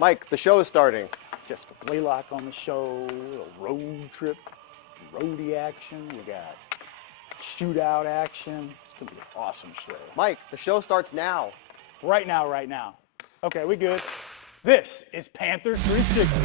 Mike, the show is starting. Jessica Blaylock on the show, a road trip, roadie action. We got shootout action. It's going to be an awesome show. Mike, the show starts now. Right now. Okay, we good. This is Panthers 360.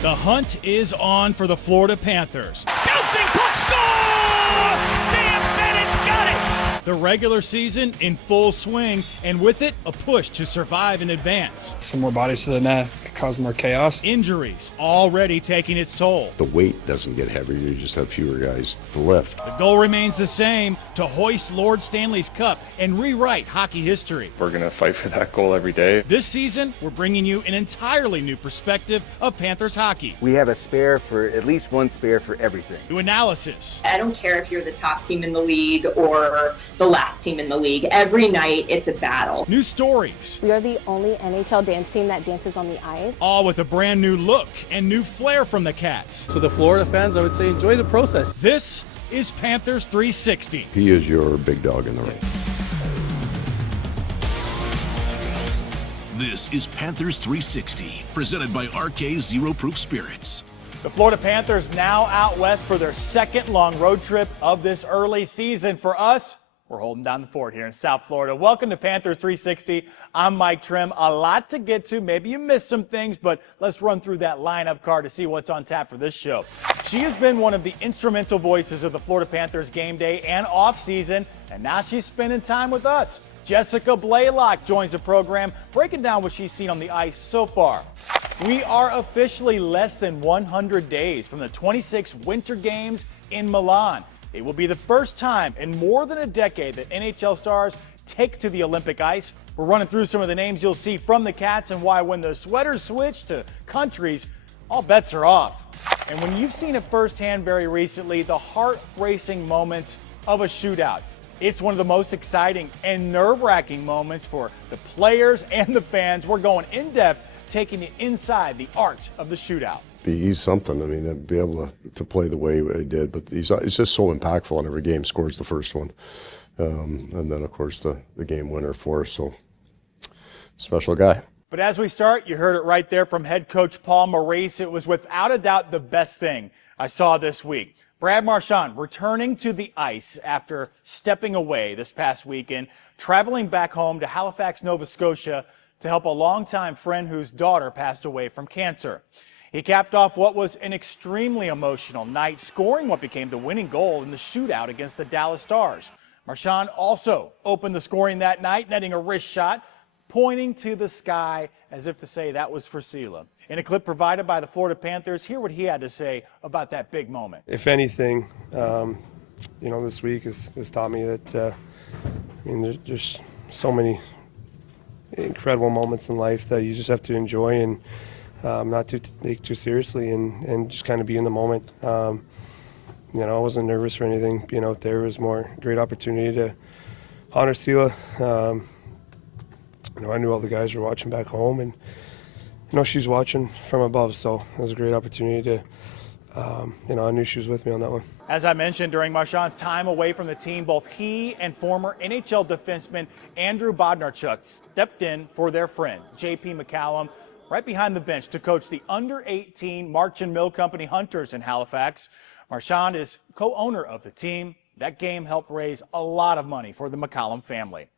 The hunt is on for the Florida Panthers. Bouncing puck, score! Sam Bennett got it! The regular season in full swing, and with it, a push to survive and advance. Some more bodies to the net could cause more chaos. Injuries already taking its toll. The weight doesn't get heavier, you just have fewer guys to lift. The goal remains the same, to hoist Lord Stanley's Cup and rewrite hockey history. We're going to fight for that goal every day. This season, we're bringing you an entirely new perspective of Panthers hockey. We have at least one spare for everything. New analysis. I don't care if you're the top team in the league or the last team in the league. Every night, it's a battle. New stories. We are the only NHL dance team that dances on the ice. All with a brand new look and new flair from the Cats. To the Florida fans, I would say enjoy the process. This is Panthers 360. He is your big dog in the ring. This is Panthers 360, presented by RK Zero Proof Spirits. The Florida Panthers now out west for their second long road trip of this early season. For us, we're holding down the fort here in South Florida. Welcome to Panthers 360. I'm Mike Trim. A lot to get to. Maybe you missed some things, but let's run through that lineup card to see what's on tap for this show. She has been one of the instrumental voices of the Florida Panthers game day and off season, and now she's spending time with us. Jessica Blaylock joins the program, breaking down what she's seen on the ice so far. We are officially less than 100 days from the 26 Winter Games in Milan. It will be the first time in more than a decade that NHL stars take to the Olympic ice. We're running through some of the names you'll see from the Cats and why when the sweaters switch to countries, all bets are off. And when you've seen it firsthand very recently, the heart-racing moments of a shootout. It's one of the most exciting and nerve-wracking moments for the players and the fans. We're going in-depth, taking you inside the art of the shootout. He's something. I mean, to be able to play the way he did, but it's just so impactful on every game. Scores the first one, and then of course the game winner for us. So special guy. But as we start, you heard it right there from head coach Paul Maurice. It was without a doubt the best thing I saw this week. Brad Marchand returning to the ice after stepping away this past weekend, traveling back home to Halifax, Nova Scotia to help a longtime friend whose daughter passed away from cancer. He capped off what was an extremely emotional night, scoring what became the winning goal in the shootout against the Dallas Stars. Marchand also opened the scoring that night, netting a wrist shot, pointing to the sky as if to say that was for Sela. In a clip provided by the Florida Panthers, hear what he had to say about that big moment. If anything, this week has taught me that, there's so many incredible moments in life that you just have to enjoy and not to take too seriously and just kind of be in the moment. I wasn't nervous or anything being out there. It was more a great opportunity to honor Sela. I knew all the guys were watching back home, and she's watching from above, so it was a great opportunity to, I knew she was with me on that one. As I mentioned, during Marchand's time away from the team, both he and former NHL defenseman Andrew Bodnarchuk stepped in for their friend, J.P. McCallum, right behind the bench to coach the under-18 March and Mill Company Hunters in Halifax. Marchand is co-owner of the team. That game helped raise a lot of money for the McCallum family.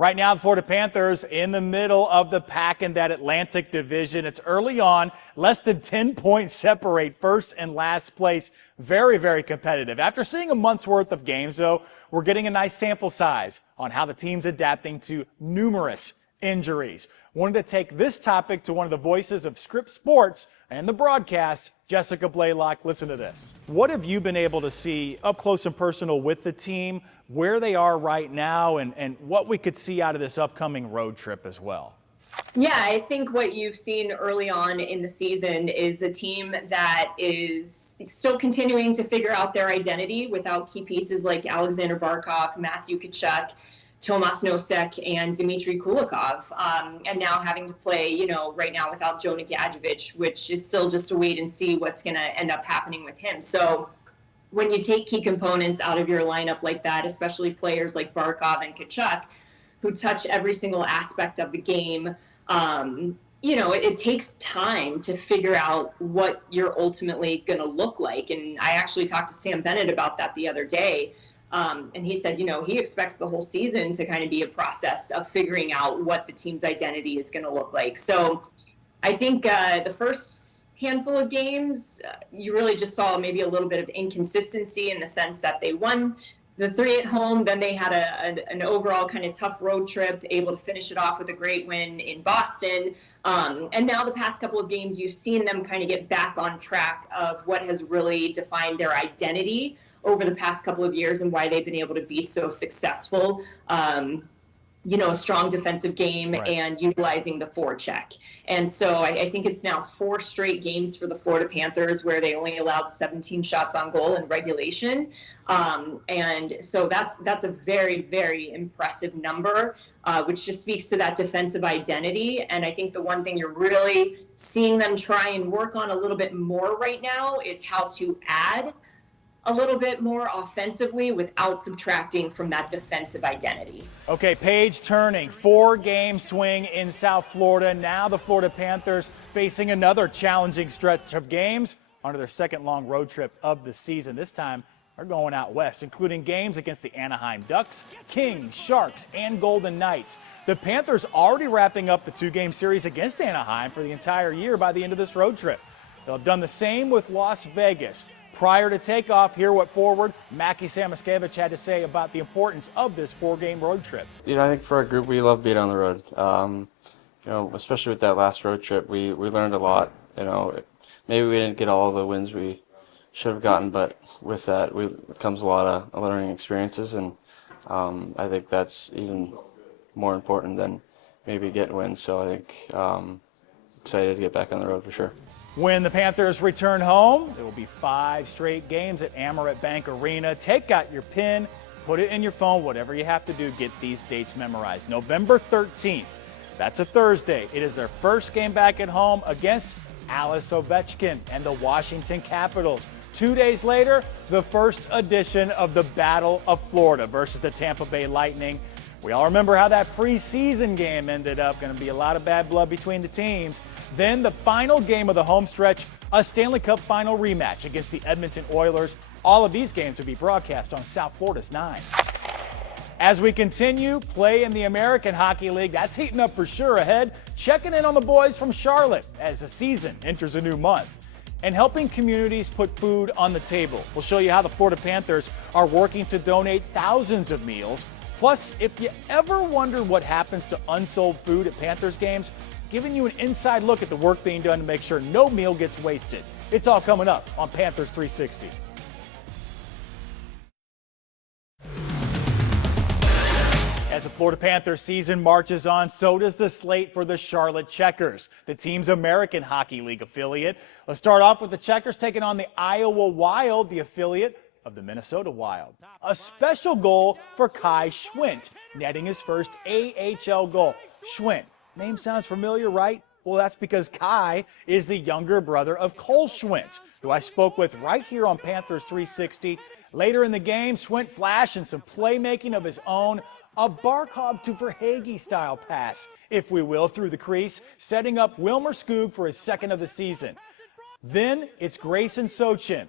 Right now, the Florida Panthers in the middle of the pack in that Atlantic division. It's early on, less than 10 points separate first and last place. Very, very competitive. After seeing a month's worth of games, though, we're getting a nice sample size on how the team's adapting to numerous injuries. Wanted to take this topic to one of the voices of Script Sports and the broadcast, Jessica Blaylock. Listen to this. What have you been able to see up close and personal with the team, where they are right now, and what we could see out of this upcoming road trip as well? Yeah, I think what you've seen early on in the season is a team that is still continuing to figure out their identity without key pieces like Alexander Barkov, Matthew Tkachuk, Tomas Nosek, and Dmitry Kulikov, and now having to play, right now without Jonah Gadjevich, which is still just a wait and see what's going to end up happening with him. So when you take key components out of your lineup like that, especially players like Barkov and Tkachuk, who touch every single aspect of the game. It takes time to figure out what you're ultimately going to look like. And I actually talked to Sam Bennett about that the other day. And he said, he expects the whole season to kind of be a process of figuring out what the team's identity is going to look like. So I think the first handful of games, you really just saw maybe a little bit of inconsistency in the sense that they won the 3 at home, then they had an overall kind of tough road trip, able to finish it off with a great win in Boston. And now the past couple of games, you've seen them kind of get back on track of what has really defined their identity over the past couple of years and why they've been able to be so successful. A strong defensive game and utilizing the forecheck. And so I think it's now 4 straight games for the Florida Panthers where they only allowed 17 shots on goal in regulation. And so that's a very, very impressive number, which just speaks to that defensive identity. And I think the one thing you're really seeing them try and work on a little bit more right now is how to add a little bit more offensively without subtracting from that defensive identity. Okay, page turning, 4-game swing in South Florida. Now the Florida Panthers facing another challenging stretch of games under their second long road trip of the season. This time they're going out west, including games against the Anaheim Ducks, Kings, Sharks, and Golden Knights. The Panthers already wrapping up the 2-game series against Anaheim for the entire year by the end of this road trip. They'll have done the same with Las Vegas. Prior to takeoff, hear what forward Mackie Samoskevich had to say about the importance of this 4-game road trip. I think for our group, we love being on the road. Especially with that last road trip, we learned a lot. Maybe we didn't get all the wins we should have gotten, but with that comes a lot of learning experiences, and I think that's even more important than maybe getting wins. So I think excited to get back on the road for sure. When the Panthers return home, there will be 5 straight games at Amerant Bank Arena. Take out your pen, put it in your phone, whatever you have to do, get these dates memorized. November 13th, that's a Thursday. It is their first game back at home against Alice Ovechkin and the Washington Capitals. 2 days later, the first edition of the Battle of Florida versus the Tampa Bay Lightning. We all remember how that preseason game ended up. Going to be a lot of bad blood between the teams. Then the final game of the home stretch, a Stanley Cup final rematch against the Edmonton Oilers. All of these games will be broadcast on South Florida's 9. As we continue play in the American Hockey League, that's heating up for sure ahead. Checking in on the boys from Charlotte as the season enters a new month. And helping communities put food on the table. We'll show you how the Florida Panthers are working to donate thousands of meals. Plus, if you ever wonder what happens to unsold food at Panthers games, giving you an inside look at the work being done to make sure no meal gets wasted. It's all coming up on Panthers 360. As the Florida Panthers season marches on, so does the slate for the Charlotte Checkers, the team's American Hockey League affiliate. Let's start off with the Checkers taking on the Iowa Wild, the affiliate of the Minnesota Wild. A special goal for Kai Schwint, netting his first AHL goal. Schwint, name sounds familiar, right? Well, that's because Kai is the younger brother of Cole Schwint, who I spoke with right here on Panthers 360. Later in the game, Schwint flashing some playmaking of his own, a Barkov to Verhaeghe style pass, if we will, through the crease, setting up Wilmer Skoog for his second of the season. Then it's Grayson Sochin.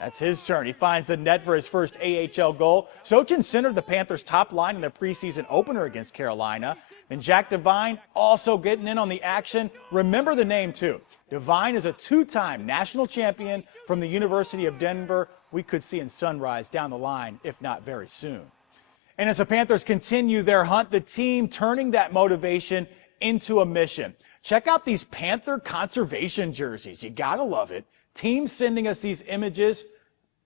That's his turn. He finds the net for his first AHL goal. Sochin centered the Panthers' top line in their preseason opener against Carolina. And Jack Devine also getting in on the action. Remember the name, too. Devine is a 2-time national champion from the University of Denver. We could see in Sunrise down the line, if not very soon. And as the Panthers continue their hunt, the team turning that motivation into a mission. Check out these Panther conservation jerseys. You gotta love it. Teams sending us these images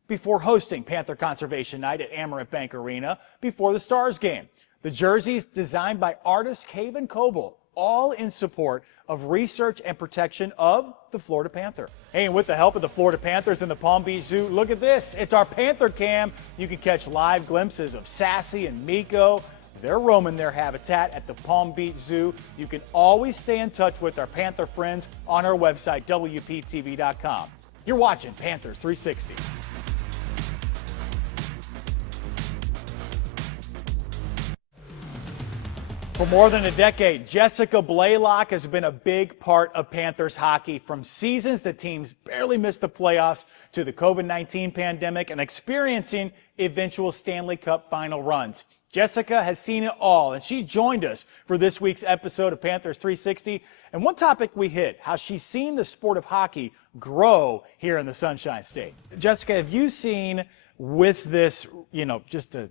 before hosting Panther Conservation Night at Amerant Bank Arena before the Stars game. The jerseys designed by artist Caven Coble, all in support of research and protection of the Florida Panther. Hey, and with the help of the Florida Panthers and the Palm Beach Zoo, look at this. It's our Panther Cam. You can catch live glimpses of Sassy and Miko. They're roaming their habitat at the Palm Beach Zoo. You can always stay in touch with our Panther friends on our website, WPTV.com. You're watching Panthers 360. For more than a decade, Jessica Blaylock has been a big part of Panthers hockey, from seasons that teams barely missed the playoffs to the COVID-19 pandemic and experiencing eventual Stanley Cup final runs. Jessica has seen it all, and she joined us for this week's episode of Panthers 360. And one topic we hit, how she's seen the sport of hockey grow here in the Sunshine State. Jessica, have you seen with this, just a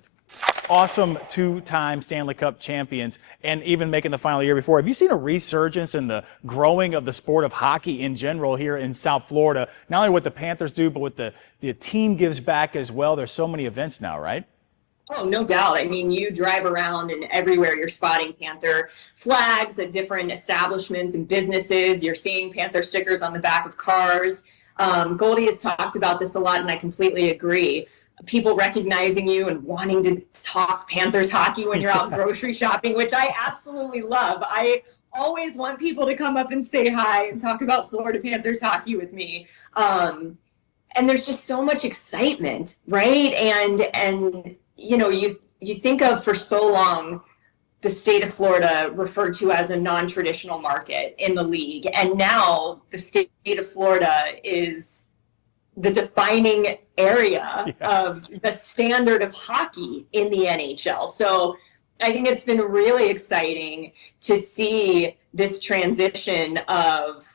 awesome two-time Stanley Cup champions and even making the final year before, have you seen a resurgence in the growing of the sport of hockey in general here in South Florida? Not only what the Panthers do, but what the team gives back as well. There's so many events now, right? Oh, no doubt. I mean, you drive around and everywhere you're spotting Panther flags at different establishments and businesses. You're seeing Panther stickers on the back of cars. Goldie has talked about this a lot, and I completely agree. People recognizing you and wanting to talk Panthers hockey when you're out grocery shopping, which I absolutely love. I always want people to come up and say hi and talk about Florida Panthers hockey with me. And there's just so much excitement, right? And you think of, for so long, the state of Florida referred to as a non-traditional market in the league. And now the state of Florida is the defining area of the standard of hockey in the NHL. So I think it's been really exciting to see this transition of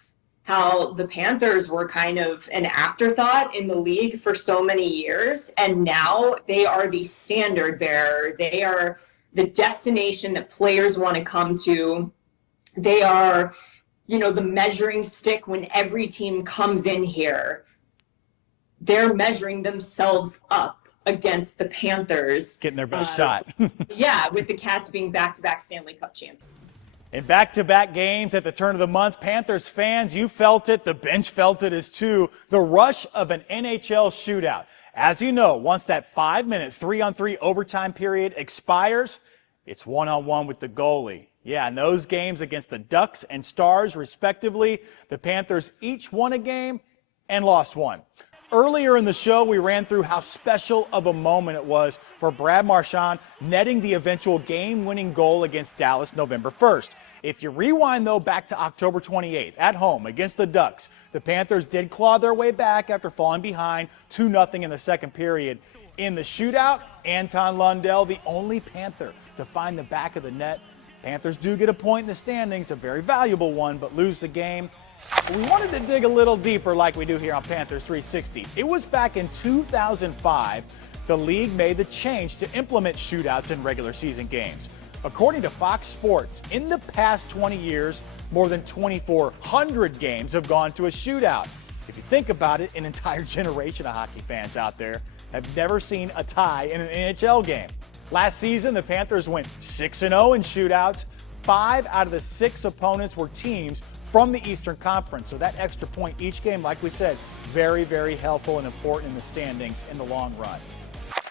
how the Panthers were kind of an afterthought in the league for so many years. And now they are the standard bearer. They are the destination that players want to come to. They are, the measuring stick when every team comes in here. They're measuring themselves up against the Panthers. Getting their best shot. Yeah, with the Cats being back-to-back Stanley Cup champions. In back-to-back games at the turn of the month, Panthers fans, you felt it, the bench felt it as too, the rush of an NHL shootout. As you know, once that 5-minute 3-on-3 overtime period expires, it's one-on-one with the goalie. Yeah, in those games against the Ducks and Stars, respectively, the Panthers each won a game and lost one. Earlier in the show, we ran through how special of a moment it was for Brad Marchand netting the eventual game-winning goal against Dallas November 1st. If you rewind, though, back to October 28th, at home against the Ducks, the Panthers did claw their way back after falling behind 2-0 in the second period. In the shootout, Anton Lundell, the only Panther to find the back of the net. Panthers do get a point in the standings, a very valuable one, but lose the game. We wanted to dig a little deeper like we do here on Panthers 360. It was back in 2005 the league made the change to implement shootouts in regular season games. According to Fox Sports, in the past 20 years, more than 2,400 games have gone to a shootout. If you think about it, an entire generation of hockey fans out there have never seen a tie in an NHL game. Last season, the Panthers went 6-0 in shootouts. 5 out of the 6 opponents were teams from the Eastern Conference. So that extra point each game, like we said, very, very helpful and important in the standings in the long run.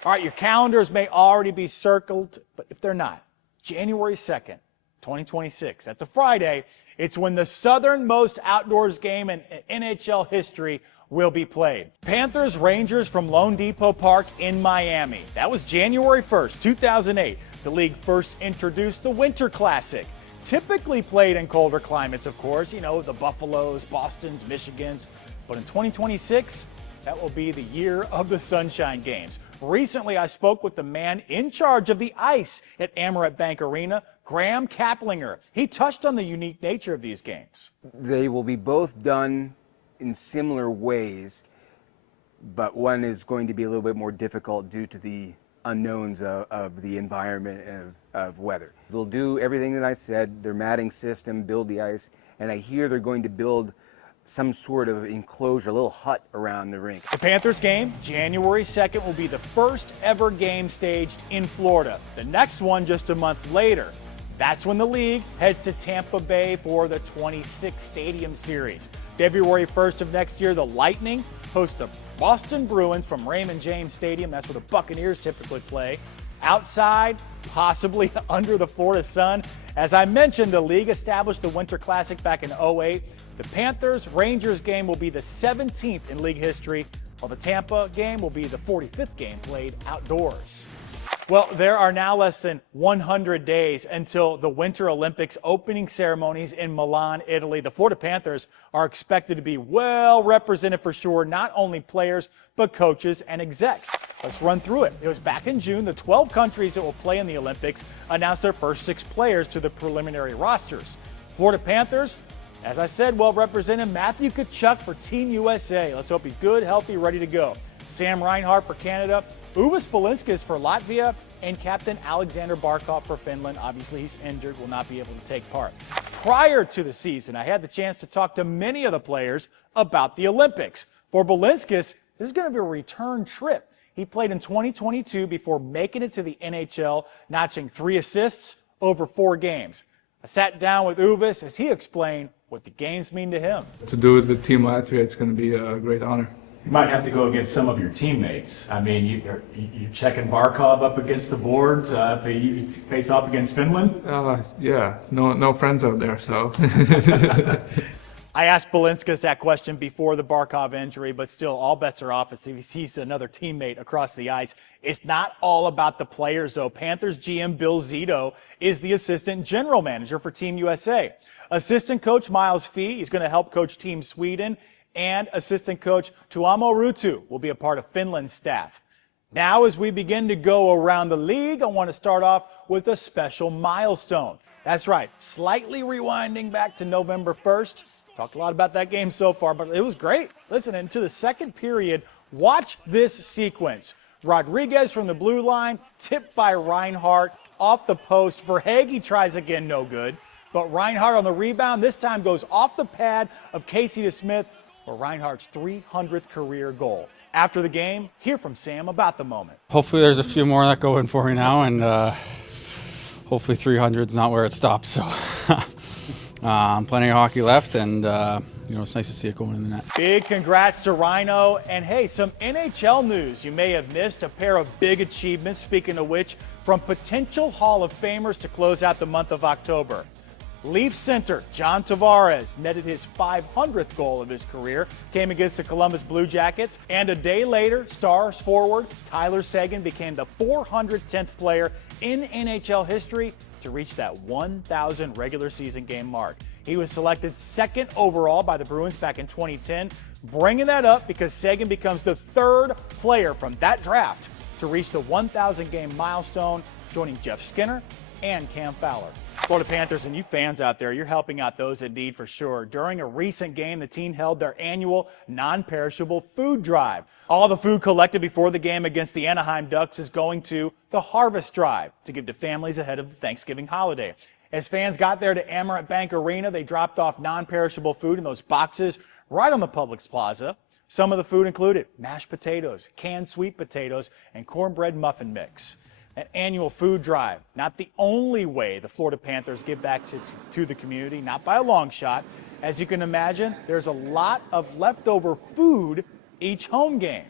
All right, your calendars may already be circled, but if they're not, January 2nd, 2026, that's a Friday, it's when the southernmost outdoors game in NHL history will be played. Panthers Rangers from Lone Depot Park in Miami. That was January 1st, 2008. The league first introduced the Winter Classic. Typically played in colder climates, of course, the Buffaloes, Bostons, Michigans. But in 2026, that will be the year of the Sunshine Games. Recently, I spoke with the man in charge of the ice at Amerant Bank Arena, Graham Kaplinger. He touched on the unique nature of these games. They will be both done in similar ways, but one is going to be a little bit more difficult due to the unknowns of the environment and of weather. They'll do everything that I said, their matting system, build the ice, and I hear they're going to build some sort of enclosure, a little hut around the rink. The Panthers game, January 2nd, will be the first ever game staged in Florida. The next one just a month later. That's when the league heads to Tampa Bay for the 26 Stadium Series. February 1st of next year, the Lightning host the Boston Bruins from Raymond James Stadium. That's where the Buccaneers typically play. Outside, possibly under the Florida sun. As I mentioned, the league established the Winter Classic back in 2008. The Panthers-Rangers game will be the 17th in league history, while the Tampa game will be the 45th game played outdoors. Well, there are now less than 100 days until the Winter Olympics opening ceremonies in Milan, Italy. The Florida Panthers are expected to be well represented for sure, not only players, but coaches and execs. Let's run through it. It was back in June. The 12 countries that will play in the Olympics announced their first 6 players to the preliminary rosters. Florida Panthers, as I said, well represented. Matthew Tkachuk for Team USA. Let's hope he's good, healthy, ready to go. Sam Reinhart for Canada. Uvis Balinskis for Latvia, and Captain Alexander Barkov for Finland. Obviously, he's injured, will not be able to take part. Prior to the season, I had the chance to talk to many of the players about the Olympics. For Balinskis, this is going to be a return trip. He played in 2022 before making it to the NHL, notching 3 assists over 4 games. I sat down with Uvis as he explained what the games mean to him. To do it with Team Latvia, it's going to be a great honor. You might have to go against some of your teammates. I mean, you're checking Barkov up against the boards. You face off against Finland. Yeah, no friends out there, so. I asked Balinskis that question before the Barkov injury, but still, all bets are off as he sees another teammate across the ice. It's not all about the players, though. Panthers GM Bill Zito is the assistant general manager for Team USA. Assistant coach Miles Fee, he's going to help coach Team Sweden, and assistant coach Tuomo Ruutu will be a part of Finland's staff. Now, as we begin to go around the league, I want to start off with a special milestone. That's right, slightly rewinding back to November 1st. Talked a lot about that game so far, but it was great. Listen, into the second period, watch this sequence. Rodriguez from the blue line, tipped by Reinhart, off the post. Verhaeghe tries again, no good. But Reinhart on the rebound, this time goes off the pad of Casey DeSmith for Reinhart's 300th career goal. After the game, hear from Sam about the moment. Hopefully there's a few more that go in for me now, and hopefully 300 is not where it stops. So plenty of hockey left, and it's nice to see it going in the net. Big congrats to Rhino. And hey, some NHL news you may have missed. A pair of big achievements, speaking of which, from potential Hall of Famers to close out the month of October. Leaf center John Tavares netted his 500th goal of his career, came against the Columbus Blue Jackets, and a day later, Stars forward Tyler Seguin became the 410th player in NHL history to reach that 1,000 regular season game mark. He was selected 2nd overall by the Bruins back in 2010, bringing that up because Seguin becomes the 3rd player from that draft to reach the 1,000 game milestone, joining Jeff Skinner and Cam Fowler. Florida Panthers and you fans out there, you're helping out those in need for sure. During a recent game, the team held their annual non-perishable food drive. All the food collected before the game against the Anaheim Ducks is going to the Harvest Drive to give to families ahead of the Thanksgiving holiday. As fans got there to Amerant Bank Arena, they dropped off non-perishable food in those boxes right on the Publix Plaza. Some of the food included mashed potatoes, canned sweet potatoes, and cornbread muffin mix. An annual food drive, not the only way the Florida Panthers give back to the community, not by a long shot. As you can imagine, there's a lot of leftover food each home game.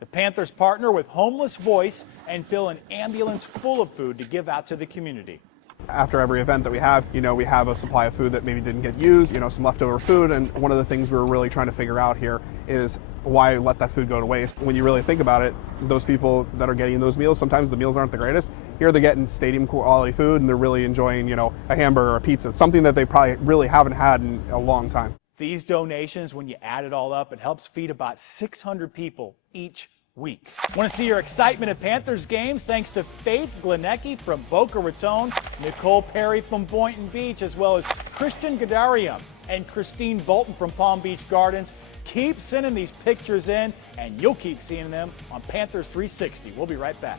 The Panthers partner with Homeless Voice and fill an ambulance full of food to give out to the community. After every event that we have a supply of food that maybe didn't get used, some leftover food, and one of the things we're really trying to figure out here is why let that food go to waste. When you really think about it, those people that are getting those meals, sometimes the meals aren't the greatest. Here they're getting stadium quality food and they're really enjoying, a hamburger or a pizza, something that they probably really haven't had in a long time. These donations, when you add it all up, it helps feed about 600 people each week. Want to see your excitement at Panthers games? Thanks to Faith Glenecki from Boca Raton, Nicole Perry from Boynton Beach, as well as Christian Gadarium and Christine Bolton from Palm Beach Gardens. Keep sending these pictures in, and you'll keep seeing them on Panthers 360. We'll be right back.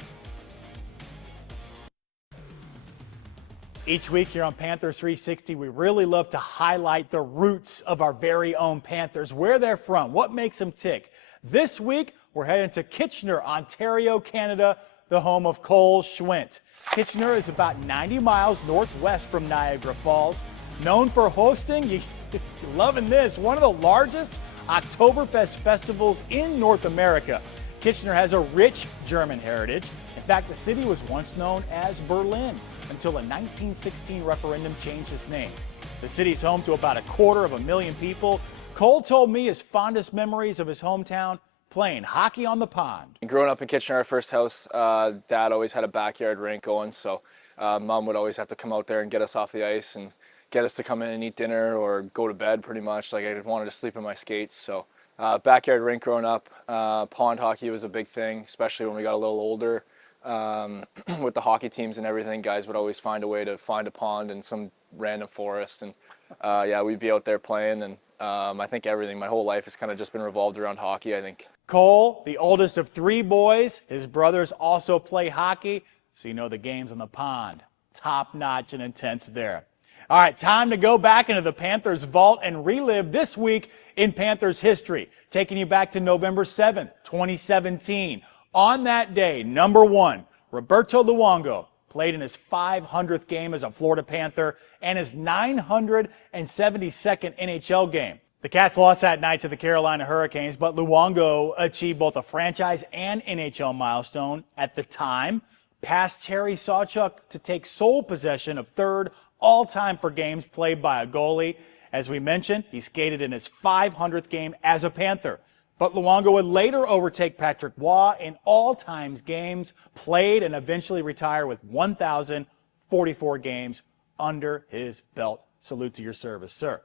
Each week here on Panthers 360, we really love to highlight the roots of our very own Panthers, where they're from, what makes them tick. This week, we're heading to Kitchener, Ontario, Canada, the home of Cole Schwint. Kitchener is about 90 miles northwest from Niagara Falls. Known for hosting, you're loving this, one of the largest Oktoberfest festivals in North America. Kitchener has a rich German heritage. In fact, the city was once known as Berlin until a 1916 referendum changed its name. The city's home to about 250,000 people. Cole told me his fondest memories of his hometown playing hockey on the pond. Growing up in Kitchener, our first house, Dad always had a backyard rink going, so Mom would always have to come out there and get us off the ice and get us to come in and eat dinner or go to bed pretty much. Like, I wanted to sleep in my skates, so backyard rink growing up. Pond hockey was a big thing, especially when we got a little older. With the hockey teams and everything, guys would always find a way to find a pond in some random forest, and yeah, we'd be out there playing, and I think everything, my whole life has kind of just been revolved around hockey, I think. Cole, the oldest of 3 boys, his brothers also play hockey, so you know the games on the pond, top-notch and intense there. All right, time to go back into the Panthers vault and relive this week in Panthers history, taking you back to November 7th, 2017. On that day, number 1, Roberto Luongo played in his 500th game as a Florida Panther and his 972nd NHL game. The Cats lost that night to the Carolina Hurricanes, but Luongo achieved both a franchise and NHL milestone at the time, passed Terry Sawchuk to take sole possession of 3rd all-time for games played by a goalie. As we mentioned, he skated in his 500th game as a Panther. But Luongo would later overtake Patrick Waugh in all-time games played and eventually retire with 1,044 games under his belt. Salute to your service, sir.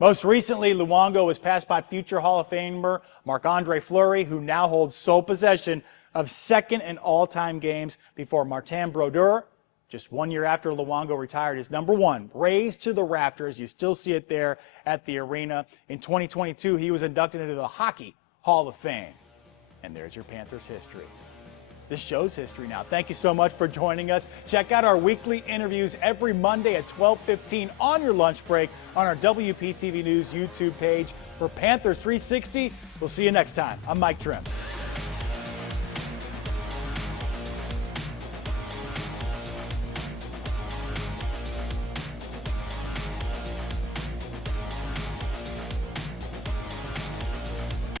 Most recently, Luongo was passed by future Hall of Famer Marc-Andre Fleury, who now holds sole possession of 2nd in all-time games before Martin Brodeur, just 1 year after Luongo retired, is number 1, raised to the rafters. You still see it there at the arena. In 2022, he was inducted into the Hockey Hall of Fame. And there's your Panthers history. This show's history now. Thank you so much for joining us. Check out our weekly interviews every Monday at 12:15 on your lunch break on our WPTV News YouTube page for Panthers 360. We'll see you next time. I'm Mike Trim.